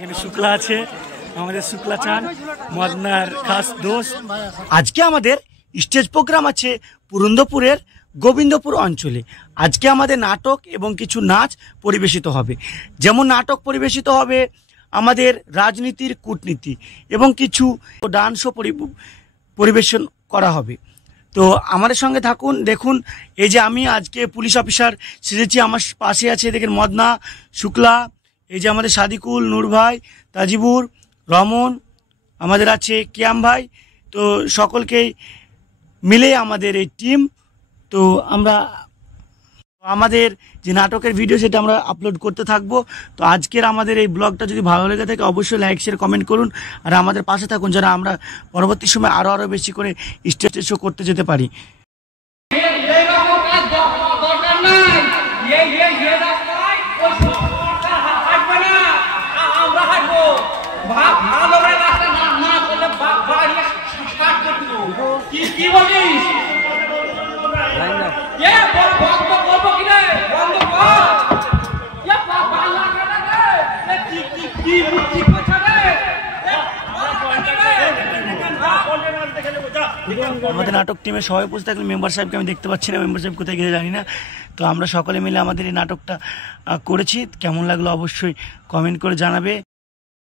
এখানে শুক্লা আছে, আমাদের শুক্লা চান মদনার খাস দোস্ত। আজকে আমাদের স্টেজ প্রোগ্রাম আছে পুরন্দরপুরের গোবিন্দপুর অঞ্চলে। আজকে আমাদের নাটক এবং কিছু নাচ পরিবেশিত হবে। যেমন নাটক পরিবেশিত হবে আমাদের রাজনীতির কূটনীতি এবং কিছু ডান্সও পরিবেশন করা হবে। তো আমাদের সঙ্গে থাকুন, দেখুন। এই যে আমি আজকে পুলিশ অফিসার সেজেছি, আমার পাশে আছে দেখেন মদনা, শুক্লা, এই যে আমাদের সাদিকুল, নূর ভাই, তাজিবুর, রমন, আমাদের আছে কিয়াম ভাই। তো সকলকেই মিলে আমাদের এই টিম। তো আমরা আমাদের যে নাটকের ভিডিও সেটা আমরা আপলোড করতে থাকবো। তো আজকের আমাদের এই ব্লগটা যদি ভালো লেগে থাকে অবশ্যই লাইক শেয়ার কমেন্ট করুন, আর আমাদের পাশে থাকুন যারা আমরা পরবর্তী সময় আরও বেশি করে স্টেজ শো করতে যেতে পারি। আমাদের নাটক টিমের সবাই উপস্থিত থাকলে মেম্বার সাহেবকে আমি দেখতে পাচ্ছি না, মেম্বার সাহেব কোথায় গেছে জানি না। তো আমরা সকলে মিলে আমাদের এই নাটকটা করেছি। কেমন লাগলো অবশ্যই কমেন্ট করে জানাবে।